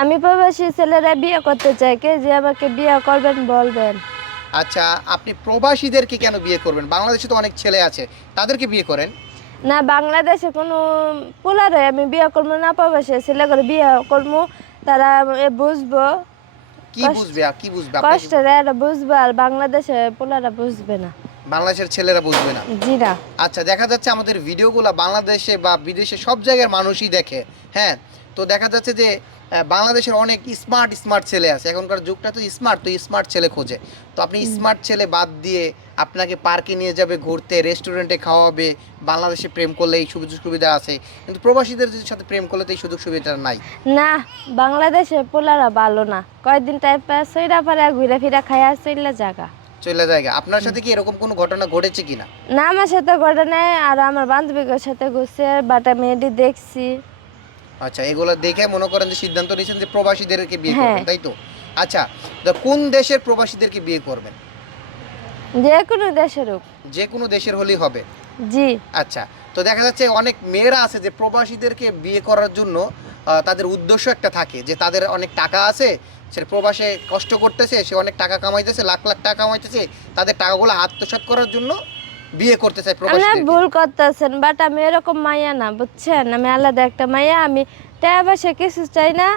আমি প্রবাসী ছেলেরা বিয়ে করতে চাই কে যে আমাকে বিয়ে করবেন বলবেন। আচ্ছা আপনি প্রবাসীদেরকে কেন বিয়ে করবেন? বাংলাদেশে তো অনেক ছেলে আছে তাদেরকে বিয়ে করেন? না বাংলাদেশে কোনো পোলারে আমি বিয়ে করব না প্রবাসী ছেলে করে বিয়ে করব তারা এ বুঝব। কি বুঝবে আর কি বুঝবে? কষ্টের এরা বুঝবে আর বাংলাদেশে পোলারা বুঝবে না। বাংলাদেশের ছেলেরা বুঝবে না? জি না। আচ্ছা দেখা যাচ্ছে আমাদের ভিডিওগুলো বাংলাদেশে বা বিদেশে সব জায়গার মানুষই দেখে হ্যাঁ? তো দেখা যাচ্ছে যে বাংলাদেশের অনেক স্মার্ট স্মার্ট ছেলে আছে। এখনকার যুগটা তো স্মার্ট তো স্মার্ট ছেলে খোঁজে। তো আপনি স্মার্ট ছেলে বাদ দিয়ে আপনাকে পার্কে নিয়ে যাবে ঘুরতে রেস্টুরেন্টে খাওয়াবে বাংলাদেশে প্রেম করলে এই সুযোগ সুবিধা আছে। কিন্তু প্রবাসীদের সাথে প্রেম করলে তো এই সুযোগ সুবিধা নাই। না বাংলাদেশে পোলারা ভালো না। কয়েকদিন টাইম পাস সইরা পারে ঘুরে ফিরে খাইয়া চইলা জায়গা চলে জায়গা আপনার সাথে কি এরকম কোনো ঘটনা ঘটেছে কিনা? না আমার সাথে ঘটে নাই। আর আমার বান্ধবীদের সাথে ঘুরছে বাটা মেয়েটি দেখছি। আচ্ছা এগুলো দেখে মনে করেন যে সিদ্ধান্ত নিয়েছেন যে প্রবাসীদেরকে বিয়ে হ্যাঁ। করবেন তাই তো? আচ্ছা তো কোন দেশের প্রবাসীদেরকে বিয়ে করবেন? যে কোনো দেশের হোক। যে কোনো দেশের হলেই হবে? জি। আচ্ছা তো দেখা যাচ্ছে অনেক মেয়েরা আছে যে প্রবাসীদেরকে বিয়ে করার জন্য তাদের উদ্দেশ্য একটা থাকে যে তাদের অনেক টাকা আছে সে প্রবাসে কষ্ট করতেছে সে অনেক টাকা কামাইতেছে লাখ লাখ টাকা কামাইতেছে তাদের টাকাগুলো আত্মসাৎ করার জন্য বিয়ে করতে প্রবাসী ভুল করতেছেন বাট আমি এরকম মাইয়া না বুঝছেন? আমি আলাদা একটা মাইয়া আমি টাকা পয়সা কিছু চাই না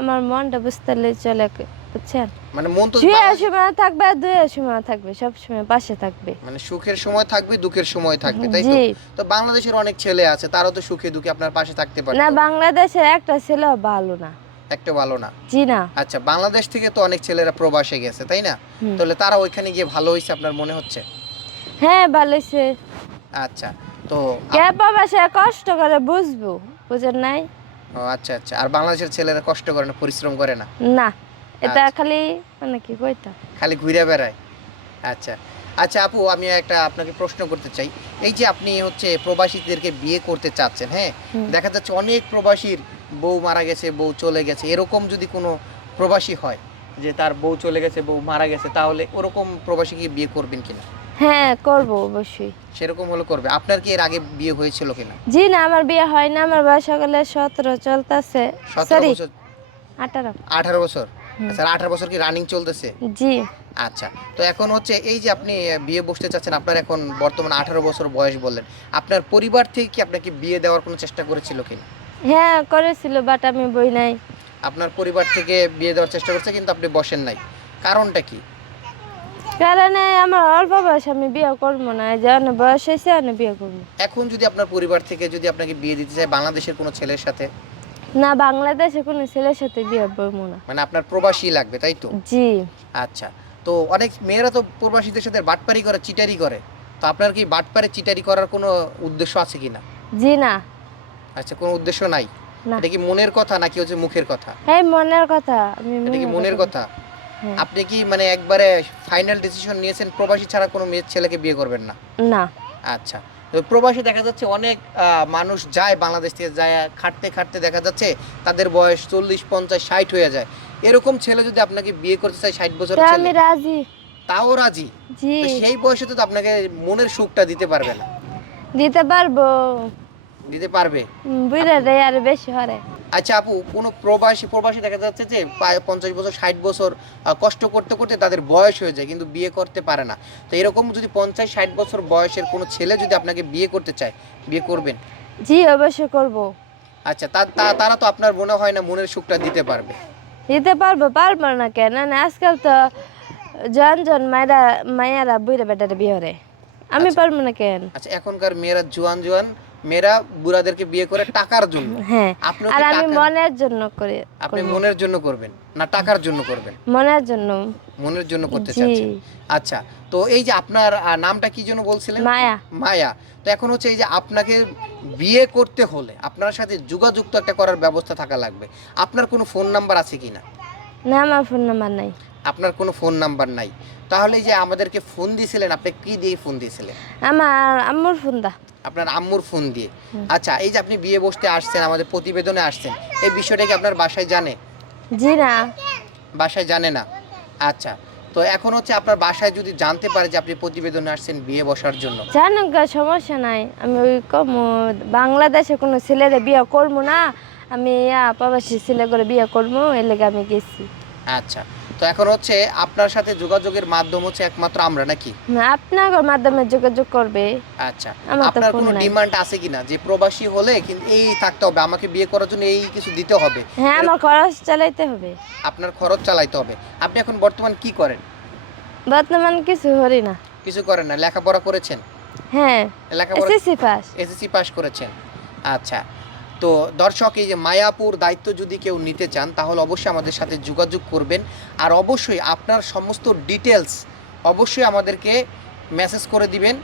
আমার মনটা বুঝতে চলে বুঝছেন? মানে মন তো সময় থাকবে আর সময় থাকবে সব সময় পাশে থাকবে। মানে সুখের সময় থাকবে দুঃখের সময় থাকবে তাই তো? তো বাংলাদেশের অনেক ছেলে আছে তারাও তো সুখে দুঃখে আপনার পাশে থাকতে পারে না বাংলাদেশের একটা ছেলে ভালো না। একটা ভালো না? জি না। আচ্ছা বাংলাদেশ থেকে তো অনেক ছেলেরা প্রবাসে গেছে তাই না? তাহলে তারা ওইখানে গিয়ে ভালো হয়েছে আপনার মনে হচ্ছে? হ্যাঁ ভালো আচ্ছা তো কে বাবা সে কষ্ট করে বুঝব বুঝেন নাই? ও আচ্ছা আচ্ছা আর বাংলাদেশের ছেলেরা কষ্ট করে না পরিশ্রম করে না? না এটা আচ্ছা। খালি মানে কি কইতা? খালি ঘুরে বেড়ায়। আচ্ছা আচ্ছা আপু আমি একটা আপনাকে প্রশ্ন করতে চাই। এই যে আপনি হচ্ছে প্রবাসীদেরকে বিয়ে করতে চাচ্ছেন হ্যাঁ? দেখা যাচ্ছে অনেক প্রবাসীর বউ মারা গেছে বউ চলে গেছে। এরকম যদি কোনো প্রবাসী হয় যে তার বউ চলে গেছে বউ মারা গেছে তাহলে ওরকম প্রবাসীকে বিয়ে করবেন কিনা? হ্যাঁ করব অবশ্যই। সেরকম হলে করবে। আপনার কি এর আগে বিয়ে হয়েছিল কিনা? জি না আমার বিয়ে হয় না। আমার বয়স সকালে সতেরো চলতেছে। সতেরো সরি বছর। আঠারো। আঠারো বছর? হুম। আচ্ছা আঠারো বছর কি রানিং চলতেছে? জি। আচ্ছা তো এখন হচ্ছে এই যে আপনি বিয়ে বসতে চাচ্ছেন আপনার এখন বর্তমান আঠারো বছর বয়স বললেন। আপনার পরিবার থেকে কি আপনাকে বিয়ে দেওয়ার কোনো চেষ্টা করেছিল কিনা? হ্যাঁ করেছিল বাট আমি বই নাই। আপনার পরিবার থেকে বিয়ে দেওয়ার চেষ্টা করছে কিন্তু আপনি বসেন নাই। কারণটা কি? কারণে আমার অল্প বয়স আমি বিয়ে করব না যে অনেক বয়স হয়েছে অনেক বিয়ে করব। এখন যদি আপনার পরিবার থেকে যদি আপনাকে বিয়ে দিতে চায় বাংলাদেশের কোনো ছেলের সাথে? না বাংলাদেশে কোনো ছেলের সাথে বিয়ে করব না। মানে আপনার প্রবাসী লাগবে তাই তো? জি। আচ্ছা তো অনেক মেয়েরা তো প্রবাসীদের সাথে বাটপারি করে চিটারি করে। তো আপনার কি বাটপারি চিটারি করার কোনো উদ্দেশ্য আছে কিনা জি না। আচ্ছা কোনো উদ্দেশ্য নাই? না। এটা কি মনের কথা নাকি হচ্ছে মুখের কথা? এই মনের কথা আমি এটা কি মনের কথা। আপনি কি মানে একবারে ফাইনাল ডিসিশন নিয়েছেন প্রবাসী ছাড়া কোনো মেয়ের ছেলেকে বিয়ে করবেন না? না। আচ্ছা। প্রবাসী দেখা যাচ্ছে অনেক মানুষ যায় বাংলাদেশ থেকে যায় খাটতে খাটতে দেখা যাচ্ছে তাদের বয়স চল্লিশ পঞ্চাশ ষাট হয়ে যায়। এরকম ছেলে যদি আপনাকে বিয়ে করতে চায় ষাট বছর আমি রাজি। তাও রাজি? সেই বয়সে তো আপনাকে মনের সুখটা দিতে পারবে না। দিতে পারব। দিতে পারবে? বুঝলে আর বেশি হরে। আচ্ছা আপু কোনো প্রবাসী প্রবাসী দেখা যাচ্ছে যে পঞ্চাশ বছর ষাট বছর কষ্ট করতে করতে তাদের বয়স হয়ে যায় কিন্তু বিয়ে করতে পারে না। তো এরকম যদি পঞ্চাশ ষাট বছর বয়সের কোনো ছেলে যদি আপনাকে বিয়ে করতে চায় বিয়ে করবেন? জি অবশ্যই করব। আচ্ছা তা তারা তো আপনার মনে হয় না মনের সুখটা দিতে পারবে। দিতে পারব পারব না কেন? না আজকাল তো জন জন মায়েরা মায়েরা বুড়ে বেটারে বিয়ে হরে আমি পারব না কেন? আচ্ছা এখনকার মেয়েরা জোয়ান জোয়ান মেয়েরা বুড়াদেরকে বিয়ে করে টাকার জন্য। হ্যাঁ আপনি আর আমি মনের জন্য করি আপনি মনের জন্য করবেন না টাকার জন্য করবেন? মনের জন্য। মনের জন্য করতে চাচ্ছেন। আচ্ছা তো এই যে আপনার নামটা কি জন্য বলছিলেন? মায়া। মায়া। তো এখন হচ্ছে এই যে আপনাকে বিয়ে করতে হলে আপনার সাথে যোগাযোগ তো একটা করার ব্যবস্থা থাকা লাগবে। আপনার কোনো ফোন নাম্বার আছে কি না না আমার ফোন নাম্বার নাই। আপনার কোনো ফোন নাম্বার নাই। তাহলে যে আমাদেরকে ফোন দিয়েছিলেন আপনি কি দিয়ে ফোন দিয়েছিলেন? আমার আম্মুর ফোন দা। আপনার আম্মুর ফোন দিয়ে। আচ্ছা এই যে আপনি বিয়ে বসতে আসছেন আমাদের প্রতিবেদনে আসছেন এই বিষয়টা কি আপনার বাসায় জানে? জি না। বাসায় জানে না? আচ্ছা তো এখন হচ্ছে আপনার বাসায় যদি জানতে পারে যে আপনি প্রতিবেদনে আসছেন বিয়ে বসার জন্য। জানো গা সমস্যা নাই। আমি ওই কম বাংলাদেশে কোনো ছেলেরে বিয়ে করব না আমি প্রবাসী ছেলে করে বিয়ে করব এর লেগে আমি গেছি। আচ্ছা তো এখন হচ্ছে আপনার সাথে যোগাযোগের মাধ্যম হচ্ছে একমাত্র আমরা নাকি? না, আপনার মাধ্যমে যোগাযোগ করবে। আচ্ছা আপনার কোনো ডিমান্ড আছে কিনা? যে প্রবাসী হলে কিন্তু এই থাকতে হবে আমাকে বিয়ে করার জন্য এই কিছু দিতে হবে। হ্যাঁ আমার খরচ চালাইতে হবে। আপনার খরচ চালাইতে হবে। আপনি এখন বর্তমান কি করেন? বর্তমান কিছু হরি না। কিছু করেন না লেখাপড়া করেছেন? হ্যাঁ লেখাপড়া এসএসসি পাস। এসএসসি পাস করেছেন। আচ্ছা তো দর্শক, এই যে মায়াপুর দায়িত্ব যদি কেউ নিতে চান, তাহলে অবশ্যই আমাদের সাথে যোগাযোগ করবেন। আর অবশ্যই আপনার সমস্ত ডিটেলস অবশ্যই আমাদেরকে মেসেজ করে দিবেন।